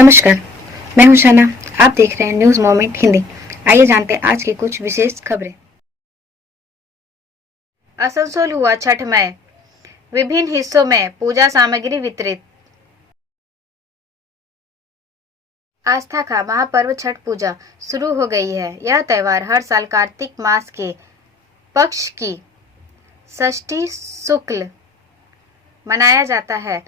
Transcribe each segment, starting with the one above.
नमस्कार, मैं हूं शाना। आप देख रहे हैं न्यूज मोमेंट हिंदी। आइए जानते हैं आज की कुछ विशेष खबरें। आसनसोल हुआ छठमय, विभिन्न हिस्सों में पूजा सामग्री वितरित। आस्था का महापर्व छठ पूजा शुरू हो गई है। यह त्योहार हर साल कार्तिक मास के पक्ष की षष्ठी शुक्ल मनाया जाता है।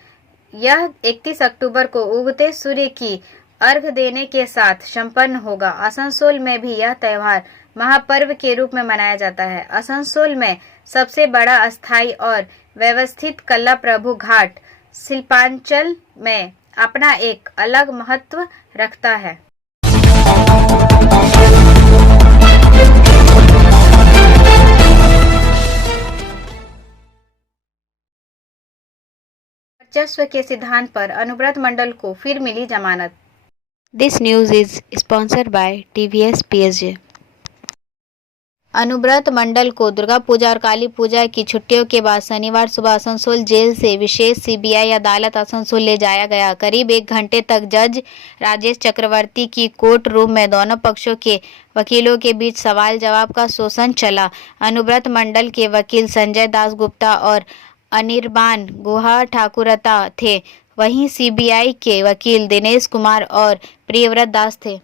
यह 31 अक्टूबर को उगते सूर्य की अर्घ देने के साथ संपन्न होगा। आसनसोल में भी यह त्योहार महापर्व के रूप में मनाया जाता है। आसनसोल में सबसे बड़ा अस्थायी और व्यवस्थित कल्ला प्रभु घाट शिल्पांचल में अपना एक अलग महत्व रखता है। वर्चस्व के सिद्धांत पर अनुव्रत मंडल को फिर मिली जमानत। This news is sponsored by TVS PSG। Anuvrat Mandal को दुर्गा पूजा और काली पूजा की छुट्टियों के बाद शनिवार सुबह आसनसोल जेल से विशेष CBI अदालत आसनसोल ले जाया गया। करीब 1 घंटे तक जज राजेश चक्रवर्ती की कोर्ट रूम में दोनों पक्षों के वकीलों के बीच सवाल जवाब का सेशन चला। अनुव्रत मंडल के वकील संजय दास गुप्ता और अनिर्बान गुहा ठाकुरता थे, वहीं CBI के वकील दिनेश कुमार और प्रियव्रत दास थे।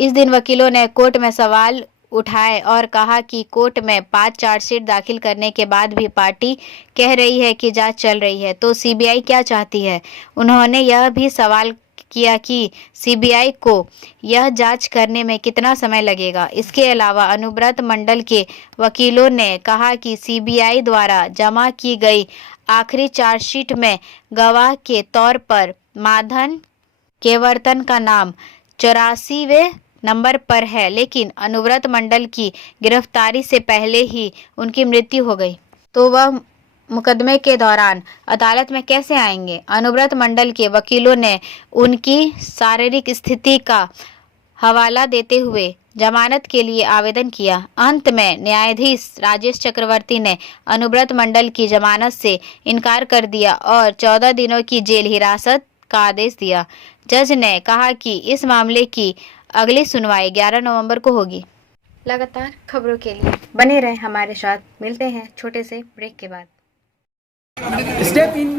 इस दिन वकीलों ने कोर्ट में सवाल उठाए और कहा कि कोर्ट में 5 चार्जशीट दाखिल करने के बाद भी पार्टी कह रही है कि जांच चल रही है, तो CBI क्या चाहती है। उन्होंने यह भी सवाल किया कि CBI को यह जांच करने में कितना समय लगेगा। इसके अलावा अनुव्रत मंडल के वकीलों ने कहा कि CBI द्वारा जमा की गई आखिरी चार्जशीट में गवाह के तौर पर माधन केवर्तन का नाम 84वें नंबर पर है, लेकिन अनुव्रत मंडल की गिरफ्तारी से पहले ही उनकी मृत्यु हो गई, तो वह मुकदमे के दौरान अदालत में कैसे आएंगे। अनुव्रत मंडल के वकीलों ने उनकी शारीरिक स्थिति का हवाला देते हुए जमानत के लिए आवेदन किया। अंत में न्यायाधीश राजेश चक्रवर्ती ने अनुव्रत मंडल की जमानत से इनकार कर दिया और 14 दिनों की जेल हिरासत का आदेश दिया। जज ने कहा कि इस मामले की अगली सुनवाई 11 नवंबर को होगी। लगातार खबरों के लिए बने रहें हमारे साथ। मिलते हैं छोटे से ब्रेक के बाद। Step in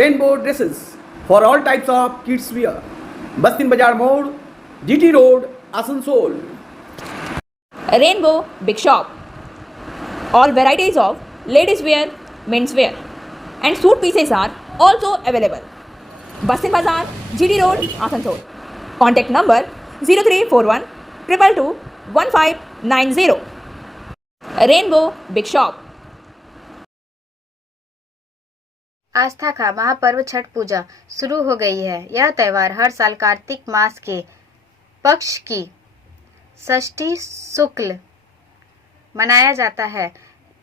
rainbow dresses for all types of kids wear. Bastin Bazaar Mode, GT Road, Asansol. Rainbow Big Shop. All varieties of ladies wear, men's wear and suit pieces are also available. Bastin Bazaar, GT Road, Asansol. Contact number 0341 222 1590. Rainbow Big Shop. आस्था का महापर्व छठ पूजा शुरू हो गई है। यह त्योहार हर साल कार्तिक मास के पक्ष की षष्ठी शुक्ल मनाया जाता है।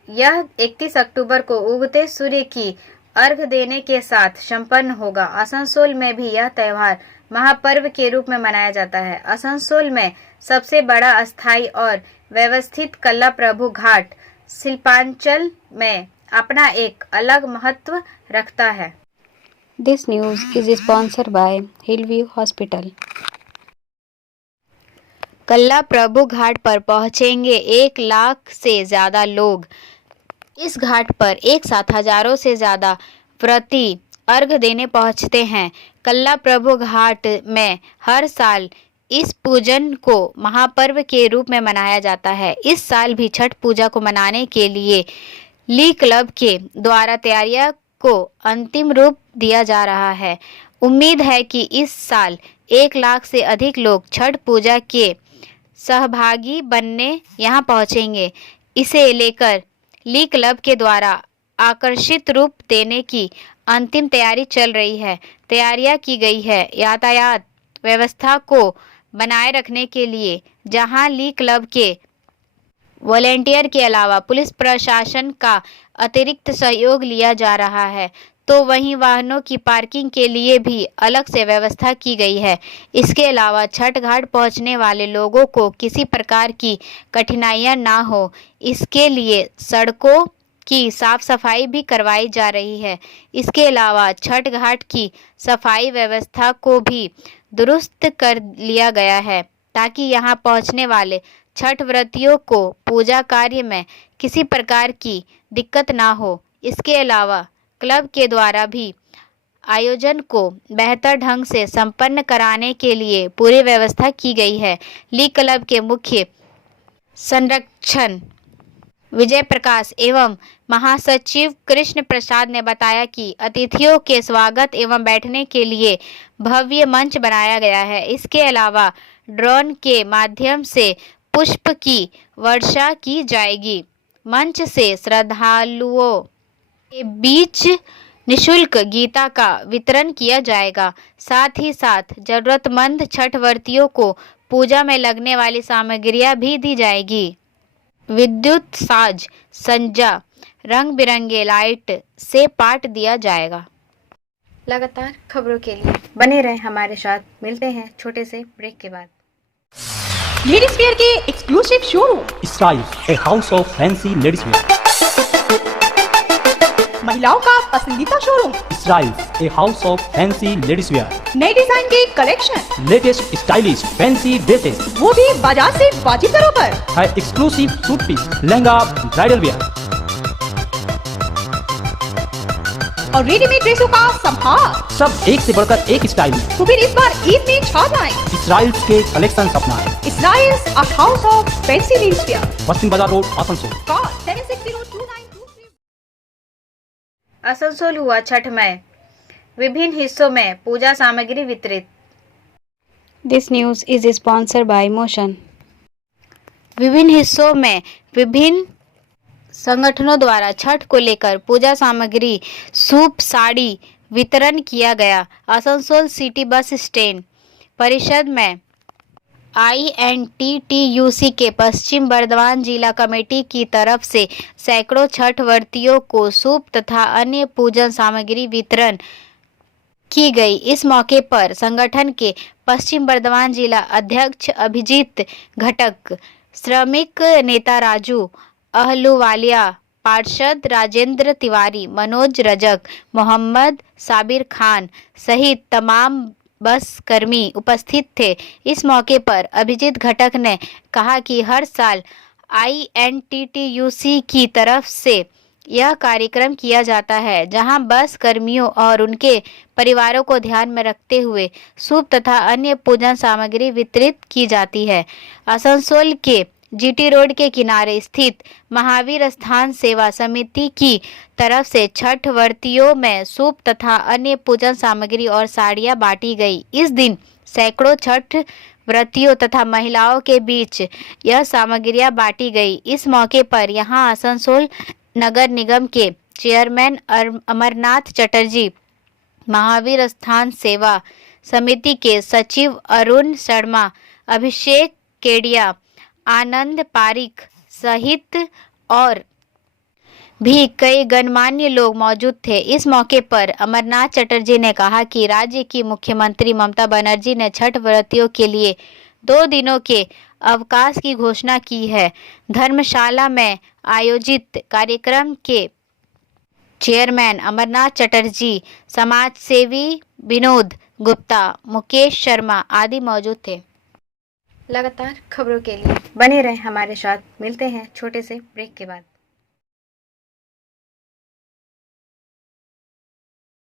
यह 31 अक्टूबर को उगते सूर्य की अर्घ देने के साथ संपन्न होगा। आसनसोल में भी यह त्योहार महापर्व के रूप में मनाया जाता है। आसनसोल में सबसे बड़ा अस्थायी और व्यवस्थित कल्ला प्रभु घाट शिल्पांचल में अपना एक अलग महत्व रखता है। This news is sponsored by Hillview hospital. कल्ला प्रभु घाट पर पहुंचेंगे 1 लाख से ज्यादा लोग। इस घाट पर एक साथ हजारों से ज्यादा व्रती अर्घ देने पहुंचते हैं। कल्ला प्रभु घाट में हर साल इस पूजन को महापर्व के रूप में मनाया जाता है। इस साल भी छठ पूजा को मनाने के लिए ली क्लब के द्वारा तैयारियां को अंतिम रूप दिया जा रहा है। उम्मीद है कि इस साल 1 लाख से अधिक लोग छठ पूजा के सहभागी बनने यहां पहुंचेंगे। इसे लेकर ली क्लब के द्वारा आकर्षित रूप देने की अंतिम तैयारी चल रही है। तैयारियां की गई है। यातायात व्यवस्था को बनाए रखने के लिए जहां ली क्लब के वॉलेंटियर के अलावा पुलिस प्रशासन का अतिरिक्त सहयोग लिया जा रहा है, तो वहीं वाहनों की पार्किंग के लिए भी अलग से व्यवस्था की गई है। इसके अलावा छठ घाट पहुंचने वाले लोगों को किसी प्रकार की कठिनाइयां ना हो, इसके लिए सड़कों की साफ सफाई भी करवाई जा रही है। इसके अलावा छठ घाट की सफाई व्यवस्था को भी दुरुस्त कर लिया गया है ताकि यहां पहुंचने वाले छठ व्रतियों को पूजा कार्य में किसी प्रकार की दिक्कत ना हो। इसके अलावा क्लब के द्वारा भी आयोजन को बेहतर ढंग से संपन्न कराने के लिए पूरी व्यवस्था की गई है। लीग क्लब के मुख्य संरक्षण विजय प्रकाश एवं महासचिव कृष्ण प्रसाद ने बताया कि अतिथियों के स्वागत एवं बैठने के लिए भव्य मंच बनाया गया है। इसके अलावा ड्रोन के माध्यम से पुष्प की वर्षा की जाएगी। मंच से श्रद्धालुओं के बीच निशुल्क गीता का वितरण किया जाएगा। साथ ही साथ जरूरतमंद छठ व्रतियों को पूजा में लगने वाली सामग्रियां भी दी जाएगी। विद्युत साज संजा रंग बिरंगे लाइट से पाट दिया जाएगा। लगातार खबरों के लिए बने रहें हमारे साथ। मिलते हैं छोटे से ब्रेक के बाद। लेडीज वेयर के एक्सक्लूसिव शोरूम स्टाइल ए house of fancy ladies wear. महिलाओं का पसंदीदा शोरूम स्टाइल ए house of fancy ladies wear. नए डिजाइन के collection, latest stylish fancy dresses, वो भी बाजार से वाजिब दरों पर। है exclusive suit piece, lehenga, bridal wear और रेडीमेड ड्रेसों का संभार। सब एक से बढ़कर एक स्टाइल। तो फिर इस बार ईद में छा जाएं। स्टाइल्स के कलेक्शन अपनाएं। Styles a house of fancy ladies wear. Bastin Bazar road Asansol. Call 760292। Asansol हुआ छठ में विभिन्न हिस्सों में पूजा सामग्री वितरित। This news is sponsored bye motion. विभिन्न हिस्सों में विभिन्न संगठनों द्वारा छठ को लेकर पूजा सामग्री, सूप, साड़ी वितरण किया गया। आसनसोल सिटी बस स्टैंड परिषद में INTTUC के पश्चिम बर्धमान जिला कमेटी की तरफ से सैकड़ों छठ व्रतियों को सूप तथा अन्य पूजन सामग्री वितरण की गई। इस मौके पर संगठन के पश्चिम बर्धमान जिला अध्यक्ष अभिजीत घटक, श्रमिक नेता राजू अहलुवालिया, पार्षद राजेंद्र तिवारी, मनोज रजक, मोहम्मद साबिर खान सहित तमाम बस कर्मी उपस्थित थे। इस मौके पर अभिजीत घटक ने कहा कि हर साल INTTUC की तरफ से यह कार्यक्रम किया जाता है, जहां बस कर्मियों और उनके परिवारों को ध्यान में रखते हुए सूप तथा अन्य पूजन सामग्री वितरित की जाती है। आसनसोल के GT रोड के किनारे स्थित महावीर स्थान सेवा समिति की तरफ से छठ व्रतियों में सूप तथा अन्य पूजन सामग्री और साड़ियां बांटी गई। इस दिन सैकड़ों छठ व्रतियों तथा महिलाओं के बीच यह सामग्रियां बांटी गई। इस मौके पर यहां आसनसोल नगर निगम के चेयरमैन अमरनाथ चटर्जी, महावीर स्थान सेवा समिति के सचिव अरुण शर्मा, अभिषेक केडिया, आनंद पारिक सहित और भी कई गणमान्य लोग मौजूद थे। इस मौके पर अमरनाथ चटर्जी ने कहा कि राज्य की मुख्यमंत्री ममता बनर्जी ने छठ व्रतियों के लिए 2 दिनों के अवकाश की घोषणा की है। धर्मशाला में आयोजित कार्यक्रम के चेयरमैन अमरनाथ चटर्जी, समाजसेवी विनोद गुप्ता, मुकेश शर्मा आदि मौजूद थे। लगातार खबरों के लिए बने रहें हमारे साथ। मिलते हैं छोटे से ब्रेक के बाद।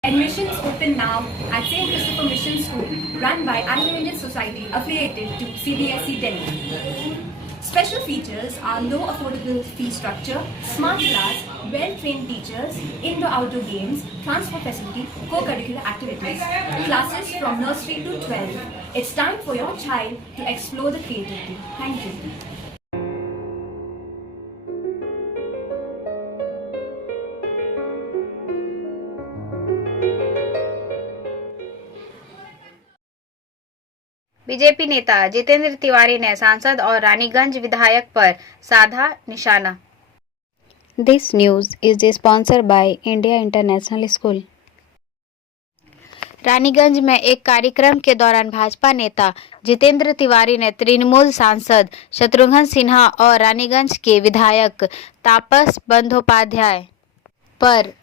Admissions open now at St. Christopher Mission School, run by Anglo-Indian Society affiliated to CBSE Delhi. Special features are low affordable fee structure, smart class, well-trained teachers, indoor-outdoor games, transport facility, co-curricular activities, classes from nursery to 12. It's time for your child to explore the creativity. Thank you. BJP नेता जितेंद्र तिवारी ने सांसद और रानीगंज विधायक पर साधा निशाना। This news is sponsored by India international school. Raniganj में एक कार्यक्रम के दौरान भाजपा नेता जितेंद्र तिवारी ने तृणमूल सांसद शत्रुघ्न सिन्हा और रानीगंज के विधायक तापस बंदोपाध्याय पर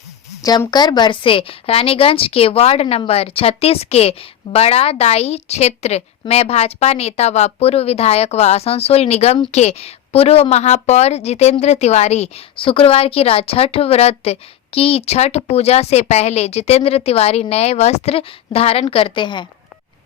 जमकर बरसे। रानीगंज के वार्ड नंबर 36 के बड़ा दाई क्षेत्र में भाजपा नेता व पूर्व विधायक व आसनसोल निगम के पूर्व महापौर जितेंद्र तिवारी शुक्रवार की रात छठ व्रत की। छठ पूजा से पहले जितेंद्र तिवारी नए वस्त्र धारण करते हैं।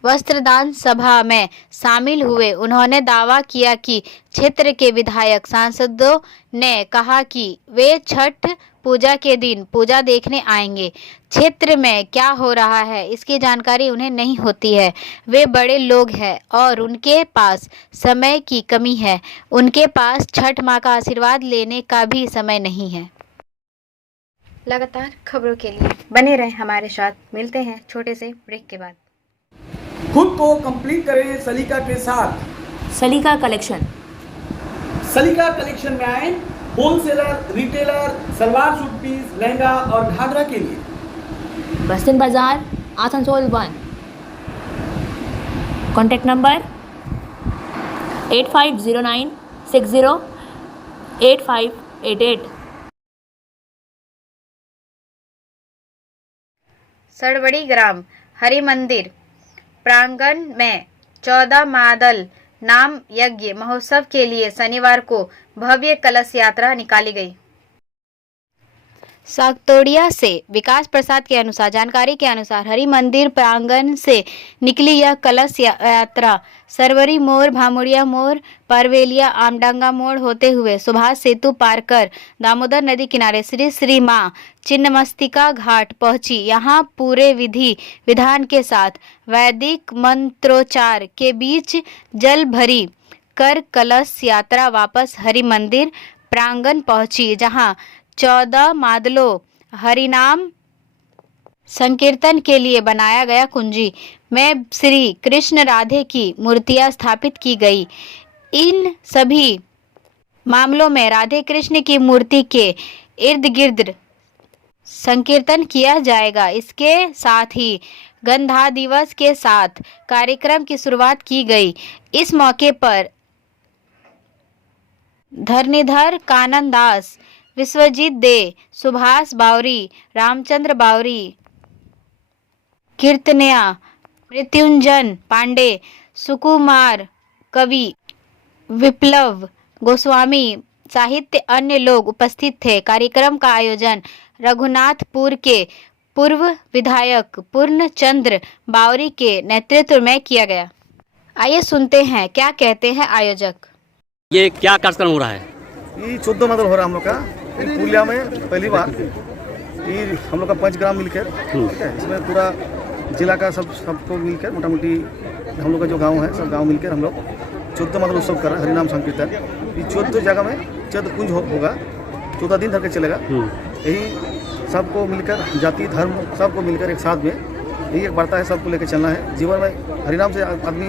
वस्त्रदान सभा में शामिल हुए उन्होंने दावा किया कि क्षेत्र के विधायक सांसदों ने कहा कि वे छठ पूजा के दिन पूजा देखने आएंगे। क्षेत्र में क्या हो रहा है इसकी जानकारी उन्हें नहीं होती है। वे बड़े लोग हैं और उनके पास समय की कमी है। उनके पास छठ माँ का आशीर्वाद लेने का भी समय नहीं है। लगातार खबरों के लिए बने रहें हमारे साथ। मिलते हैं छोटे से ब्रेक के बाद। खुद को कंप्लीट करें सलीका के साथ। सलीका कलेक्शन। सलीका कलेक्शन में आए wholesaler, retailer, salwar suit piece, lehenga और घाघरा के लिए। बस्तिन बाजार, आसनसोल 1। Contact number 8509608588। सड़बड़ी ग्राम हरि मंदिर प्रांगण में 14 मादल नाम यज्ञ महोत्सव के लिए शनिवार को भव्य कलश यात्रा निकाली गई। सागतोड़िया से विकास प्रसाद के अनुसार जानकारी के अनुसार हरि मंदिर प्रांगण से निकली यह कलश यात्रा सरवरी मोड़, भामुड़िया मोड़, परवेलिया, आमडांगा मोड़ होते हुए सुभाष सेतु पार कर दामोदर नदी किनारे श्री श्री मां छिन्नमस्तिका घाट पहुंची। यहां पूरे विधि विधान के साथ वैदिक मंत्रोच्चार के बीच जल भरी कर कलश यात्रा वापस हरि मंदिर प्रांगण पहुंची, जहां 14 मादलों हरिनाम संकीर्तन के लिए बनाया गया कुंजी में श्री कृष्ण राधे की मूर्तियां स्थापित की गई। इन सभी मामलों में राधे कृष्ण की मूर्ति के इर्द गिर्द संकीर्तन किया जाएगा। इसके साथ ही गंधा दिवस के साथ कार्यक्रम की शुरुआत की गई। इस मौके पर धरणीधर कानन दास, विश्वजीत दे, सुभाष बावरी, रामचंद्र बावरी, कीर्तनिया मृत्युंजन पांडे, सुकुमार कवि, विप्लव गोस्वामी साहित्य अन्य लोग उपस्थित थे। कार्यक्रम का आयोजन रघुनाथपुर के पूर्व विधायक पूर्णचंद्र बावरी के नेतृत्व में किया गया। आइए सुनते हैं क्या कहते हैं आयोजक। ये क्या कार्यक्रम हो रहा है? ये 14 मादल हो रहा है हम लोग का पुलिया में पहली बार। ये हम लोग का 5 ग्राम मिलकर, ठीक है, इसमें पूरा जिला का सबको मिलकर मोटा मोटी हम लोग का जो गांव है सब गांव मिलकर हम लोग 14 मादल उत्सव कर रहे हैं। हरिनाम संकीर्तन ये 14 जगह में 14 कुंज होगा, 14 दिन धर के चलेगा। यही सबको मिलकर जाति धर्म सबको मिलकर एक साथ में यही एक वार्ता है, सबको लेकर चलना है। जीवन में हरिनाम से आदमी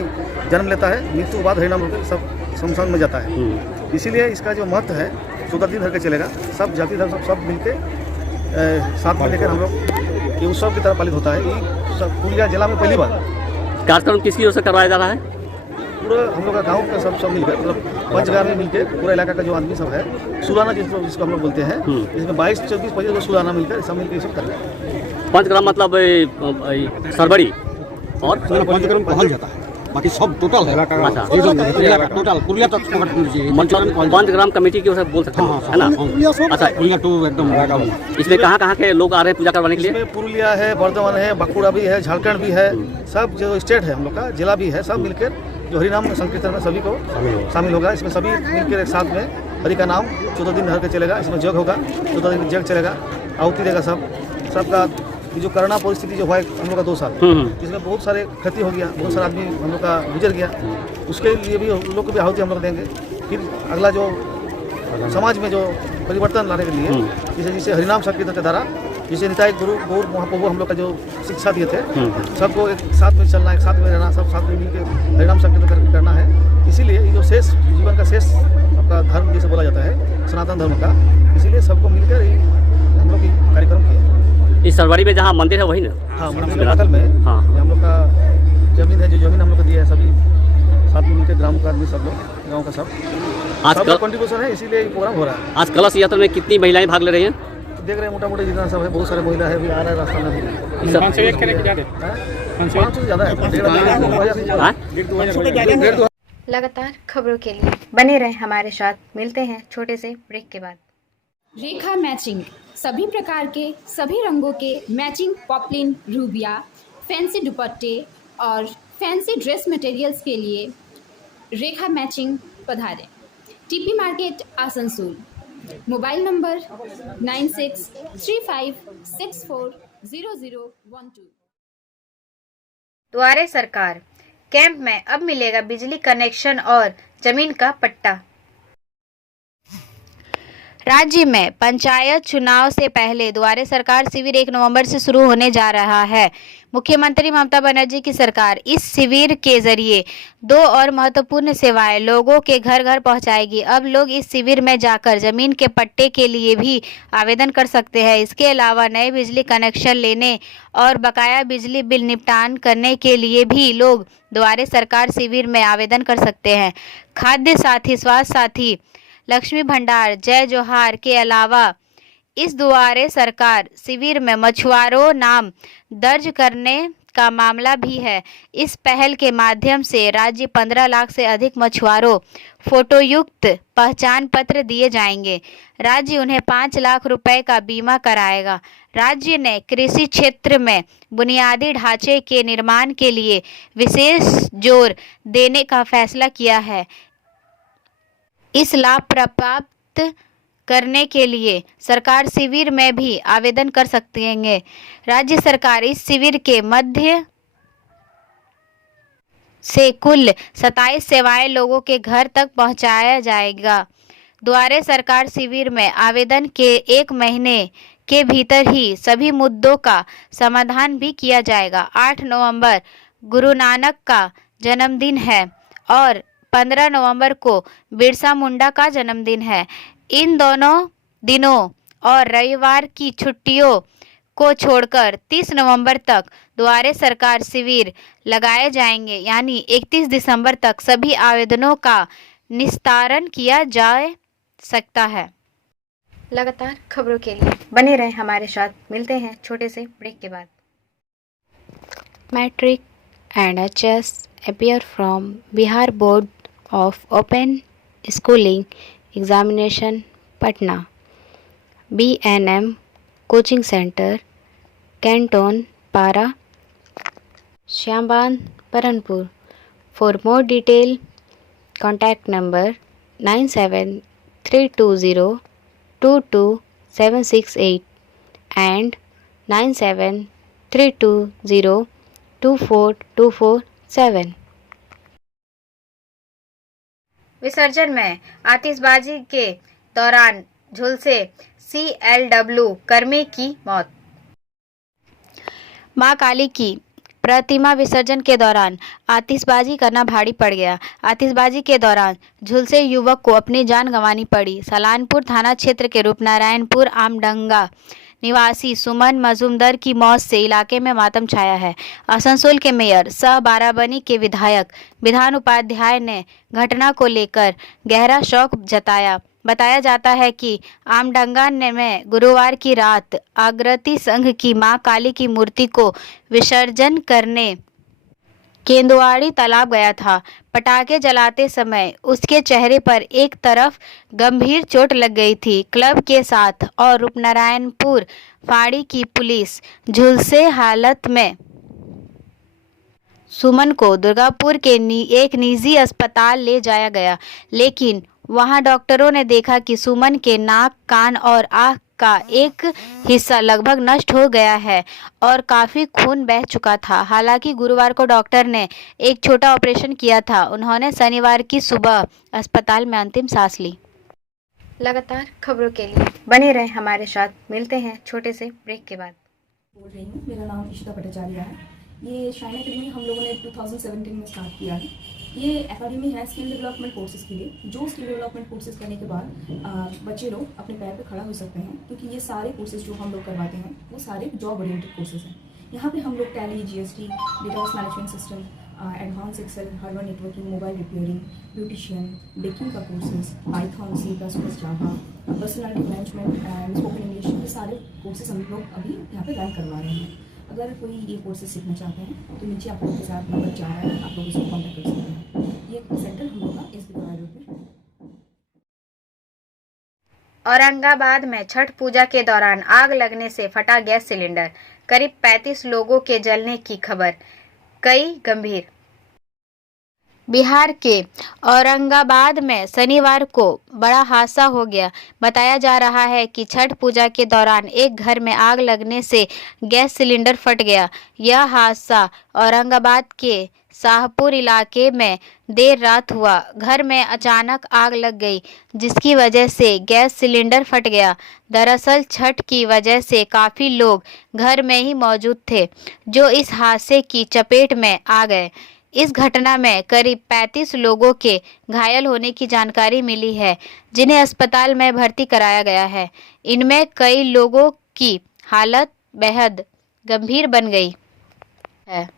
जन्म लेता है, मृत्यु के बाद हरिनाम होकर सब शमशान में जाता है। इसीलिए इसका जो महत्व है 14 दिन धर के चलेगा। सब जाति धर्म सब मिलकर साथ में लेकर हम लोग ये उत्सव की तरह पालित होता है। ये पुरुलिया जिला में पहली बार कार्यक्रम किसकी ओर से करवाया जा रहा है? पूरा हम लोग का गाँव का सब मिलकर, मतलब 5 ग्राम में मिलकर पूरा इलाका का जो आदमी सब है, सुराना जिसको हम लोग बोलते हैं, इसमें 22, 24, 25 सुराना मिलकर सब मिलकर सब कर रहे हैं। 5 ग्राम मतलब सरबड़ी और 5 ग्राम कहल जाता है, बाकी सब टोटल है टोटल पुरुलिया तक मतलब 5 ग्राम कमेटी की ओर से बोल सकते हैं, है ना? अच्छा, पुरुलिया तो एकदम इसमें कहाँ के लोग आ रहे हैं पूजा करवाने के लिए? इसमें पुरुलिया है, बर्धमान है, बांकुड़ा भी है, झारखंड भी है, सब जो स्टेट है हम लोग का जिला भी है, सब मिलकर जो हरिनाम संकीर्तन में सभी को शामिल होगा। इसमें सभी मिलकर एक साथ में हरि का नाम 14 दिन धर के चलेगा। इसमें जग होगा, 14 दिन जग चलेगा, आहुति देगा सबका। जो कोरोना परिस्थिति जो हुआ हम लोग का 2 साल, इसमें बहुत सारे क्षति हो गया, बहुत सारे आदमी हम लोग का गुजर गया, उसके लिए भी हम लोग को भी आहुति हम लोग देंगे। फिर अगला जो समाज में जो परिवर्तन लाने के लिए जैसे हरिनाम संकीर्तन के द्वारा जैसे निताई गुरु गौर महाप्रभु हम लोग का जो शिक्षा दिए थे, सबको एक साथ में चलना, एक साथ में रहना, सब साथ में मिलकर हरिनाम संकीर्तन करना है। इसीलिए ये जो शेष जीवन का शेष आपका धर्म जैसे बोला जाता है सनातन धर्म का, इसीलिए सबको मिलकर हम लोग कार्यक्रम किया। इस सरवरी में जहाँ मंदिर है वही ना? हाँ, मंदिर के बगल में। हाँ, हम लोग का जमीन है, जो जमीन हम लोग को दिया है, सभी साथ में मिलकर ग्राम का आदमी सब लोग गाँव का सब आज कंट्रीब्यूशन है, इसीलिए ये प्रोग्राम हो रहा है। आज कलश यात्रा में कितनी महिलाएं भाग ले रही हैं? देख रहे हैं मोटा मोटी जितना सब है, बहुत सारे महिला है भी आ रहा है रास्ता में भी। 500 से ज़्यादा है, 1,500 लगातार खबरों के लिए बने रहें हमारे साथ। मिलते हैं छोटे से ब्रेक के बाद। रेखा मैचिंग, सभी प्रकार के सभी रंगों के मैचिंग पॉपलिन, रूबिया, फैंसी दुपट्टे और फैंसी ड्रेस मटेरियल्स के लिए रेखा मैचिंग पधारें। TP market Asansol. Mobile number 9635640012। Duare सरकार कैंप में अब मिलेगा बिजली कनेक्शन और जमीन का पट्टा। राज्य में पंचायत चुनाव से पहले द्वारे सरकार शिविर 1 नवंबर से शुरू होने जा रहा है। मुख्यमंत्री ममता बनर्जी की सरकार इस शिविर के जरिए 2 और महत्वपूर्ण सेवाएं लोगों के घर घर पहुंचाएगी। अब लोग इस शिविर में जाकर जमीन के पट्टे के लिए भी आवेदन कर सकते हैं। इसके अलावा नए बिजली कनेक्शन लेने और बकाया बिजली बिल निपटान करने के लिए भी लोग द्वारे सरकार शिविर में आवेदन कर सकते हैं। खाद्य साथी, स्वास्थ्य साथी, लक्ष्मी भंडार, जय जोहार के अलावा इस द्वारे सरकार शिविर में मछुआरों नाम दर्ज करने का मामला भी है। इस पहल के माध्यम से राज्य 15 लाख से अधिक मछुआरों फोटोयुक्त पहचान पत्र दिए जाएंगे। राज्य उन्हें 5 लाख रुपए का बीमा कराएगा। राज्य ने कृषि क्षेत्र में बुनियादी ढांचे के निर्माण के लिए विशेष जोर देने का फैसला किया है। इस लाभ प्राप्त करने के लिए सरकार शिविर में भी आवेदन कर सकते हैं। राज्य सरकार इस शिविर के मध्य से कुल 27 सेवाएं लोगों के घर तक पहुंचाया जाएगा। द्वारे सरकार शिविर में आवेदन के 1 महीने के भीतर ही सभी मुद्दों का समाधान भी किया जाएगा। 8 नवंबर गुरु नानक का जन्मदिन है और 15 नवंबर को बिरसा मुंडा का जन्मदिन है। इन दोनों दिनों और रविवार की छुट्टियों को छोड़कर 30 नवंबर तक द्वारे सरकार शिविर लगाए जाएंगे, यानी 31 दिसंबर तक सभी आवेदनों का निस्तारण किया जा सकता है। लगातार खबरों के लिए बने रहें हमारे साथ। मिलते हैं छोटे से ब्रेक के बाद। Matric and HS appear from Bihar Board of Open Schooling Examination, Patna. BNM Coaching Center, Canton, Para, Shyamban, Paranpur. For more detail, contact number 9732022768 and 9732024247. विसर्जन में आतिशबाजी के दौरान झुलसे CLW कर्मी की मौत। मां काली की प्रतिमा विसर्जन के दौरान आतिशबाजी करना भारी पड़ गया। आतिशबाजी के दौरान झुलसे युवक को अपनी जान गंवानी पड़ी। सलानपुर थाना क्षेत्र के रूपनारायणपुर आमडंगा निवासी सुमन मजूमदार की मौत से इलाके में मातम छाया है। आसनसोल के मेयर सह बाराबनी के विधायक विधान उपाध्याय ने घटना को लेकर गहरा शोक जताया। बताया जाता है कि आमडंगा में गुरुवार की रात आगरती संघ की मां काली की मूर्ति को विसर्जन करने केंदुआड़ी तालाब गया था। पटाखे जलाते समय उसके चेहरे पर एक तरफ गंभीर चोट लग गई थी। क्लब के साथ और रूपनारायणपुर फाड़ी की पुलिस झुलसे हालत में सुमन को दुर्गापुर के एक निजी अस्पताल ले जाया गया, लेकिन वहां डॉक्टरों ने देखा कि सुमन के नाक, कान और आंख का एक हिस्सा लगभग नष्ट हो गया है और काफ़ी खून बह चुका था। हालांकि गुरुवार को डॉक्टर ने एक छोटा ऑपरेशन किया था। उन्होंने शनिवार की सुबह अस्पताल में अंतिम सांस ली। लगातार खबरों के लिए बने रहें हमारे साथ। मिलते हैं छोटे से ब्रेक के बाद। बोल रही हूँ, मेरा नाम इशिता भट्टाचार्य है। ये शाइन एकेडमी हम लोगों ने 2017 में स्टार्ट किया है। ये एकेडमी है स्किल डेवलपमेंट कोर्सेज़ के लिए, जो स्किल डेवलपमेंट कोर्सेज़ करने के बाद बच्चे लोग अपने पैर पे खड़ा हो सकते हैं, क्योंकि ये सारे कोर्सेज़ जो हम लोग करवाते हैं वो सारे जॉब ओरिएंटेड कोर्सेज़ हैं। यहाँ पे हम लोग Tally, GST, database management system advance Excel, hardware networking, mobile repairing, beautician, baking का courses, Python, C++, Java, personality management and spoken English, ये सारे कोर्सेज हम लोग अभी यहाँ पे रन करवा रहे हैं। अगर कोई ये कोर्सेज सीखना चाहते हैं तो नीचे आप लोगों के साथ नंबर जा रहा है, आप लोग इसको कॉन्टैक्ट कर सकते हैं। ये सेंटर हम लोग का SB कॉलोनी रोड पे है। औरंगाबाद में छठ पूजा के दौरान आग लगने से फटा गैस सिलेंडर, करीब 35 लोगों के जलने की खबर, कई गंभीर। बिहार के औरंगाबाद में शनिवार को बड़ा हादसा हो गया। बताया जा रहा है कि छठ पूजा के दौरान एक घर में आग लगने से गैस सिलेंडर फट गया। यह हादसा औरंगाबाद के शाहपुर इलाके में देर रात हुआ। घर में अचानक आग लग गई, जिसकी वजह से गैस सिलेंडर फट गया। दरअसल छठ की वजह से काफ़ी लोग घर में ही मौजूद थे, जो इस हादसे की चपेट में आ गए। इस घटना में करीब 35 लोगों के घायल होने की जानकारी मिली है, जिन्हें अस्पताल में भर्ती कराया गया है। इनमें कई लोगों की हालत बेहद गंभीर बन गई है।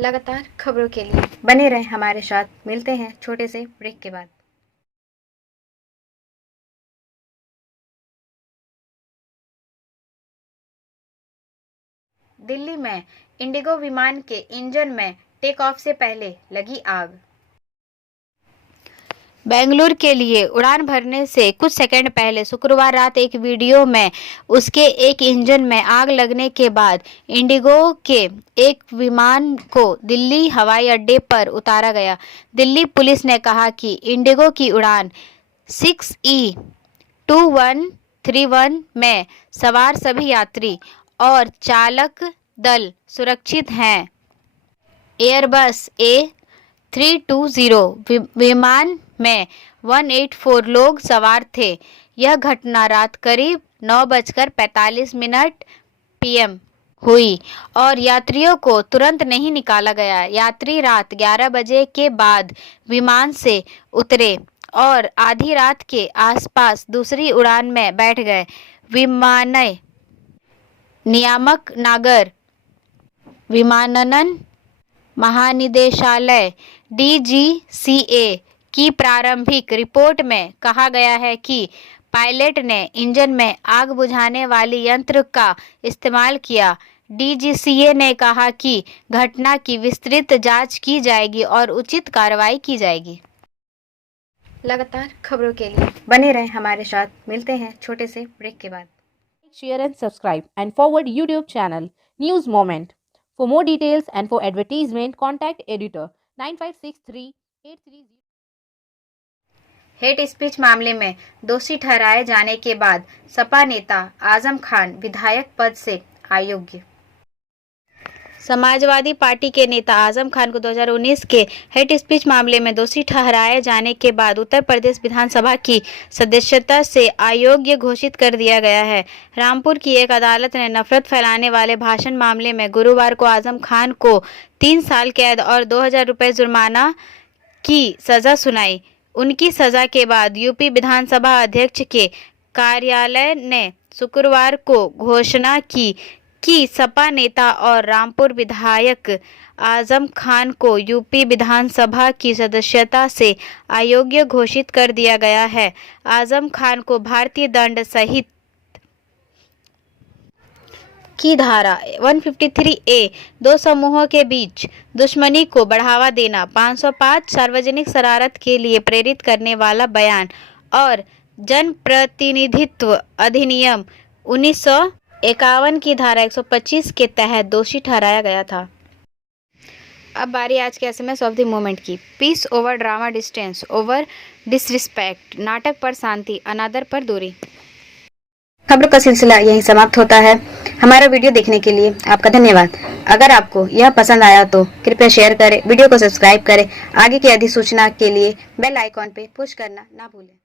लगातार खबरों के लिए बने रहें हमारे साथ। मिलते हैं छोटे से ब्रेक के बाद। दिल्ली में इंडिगो विमान के इंजन में टेक ऑफ से पहले लगी आग। बेंगलुरु के लिए उड़ान भरने से कुछ सेकंड पहले शुक्रवार रात एक वीडियो में उसके एक इंजन में आग लगने के बाद इंडिगो के एक विमान को दिल्ली हवाई अड्डे पर उतारा गया। दिल्ली पुलिस ने कहा कि इंडिगो की उड़ान 6E2131 में सवार सभी यात्री और चालक दल सुरक्षित हैं। एयरबस A320 विमान में 184 लोग सवार थे। यह घटना रात करीब 9:45 PM हुई और यात्रियों को तुरंत नहीं निकाला गया। यात्री रात 11 बजे के बाद विमान से उतरे और आधी रात के आसपास दूसरी उड़ान में बैठ गए। विमानन नियामक नागर विमानन महानिदेशालय DGCA की प्रारंभिक रिपोर्ट में कहा गया है कि पायलट ने इंजन में आग बुझाने वाली यंत्र का इस्तेमाल किया। DGCA ने कहा कि घटना की विस्तृत जांच की जाएगी और उचित कार्रवाई की जाएगी। लगातार खबरों के लिए बने रहें हमारे साथ। मिलते हैं छोटे से ब्रेक के बाद। Share and subscribe and forward YouTube channel News Moment. For more details and for advertisement, contact editor 956383. Hate speech मामले में दोषी ठहराए जाने के बाद सपा नेता आजम खान विधायक पद से अयोग्य। समाजवादी पार्टी के नेता आजम खान को 2019 के हेट स्पीच मामले में दोषी ठहराए जाने के बाद उत्तर प्रदेश विधानसभा की सदस्यता से अयोग्य घोषित कर दिया गया है। रामपुर की एक अदालत ने नफरत फैलाने वाले भाषण मामले में गुरुवार को आजम खान को 3 साल कैद और 2000 रुपये जुर्माना की सजा सुनाई। उनकी सजा के बाद यूपी विधानसभा अध्यक्ष के कार्यालय ने शुक्रवार को घोषणा की कि सपा नेता और रामपुर विधायक आजम खान को यूपी विधानसभा की सदस्यता से अयोग्य घोषित कर दिया गया है। आजम खान को भारतीय दंड संहिता की धारा 153A 2 समूहों के बीच दुश्मनी को बढ़ावा देना, 505 सार्वजनिक शरारत के लिए प्रेरित करने वाला बयान और जनप्रतिनिधित्व अधिनियम 1951 की धारा 125 के तहत दोषी ठहराया गया था। अब बारी आज के SMS ऑफ द मोमेंट की। Peace over drama, distance over disrespect, नाटक पर शांति, अनादर पर दूरी। खबरों का सिलसिला यहीं समाप्त होता है। हमारा वीडियो देखने के लिए आपका धन्यवाद। अगर आपको यह पसंद आया तो कृपया शेयर करें, वीडियो को सब्सक्राइब करें। आगे की अधिसूचना के लिए बेल आइकॉन पे पुश करना ना भूलें।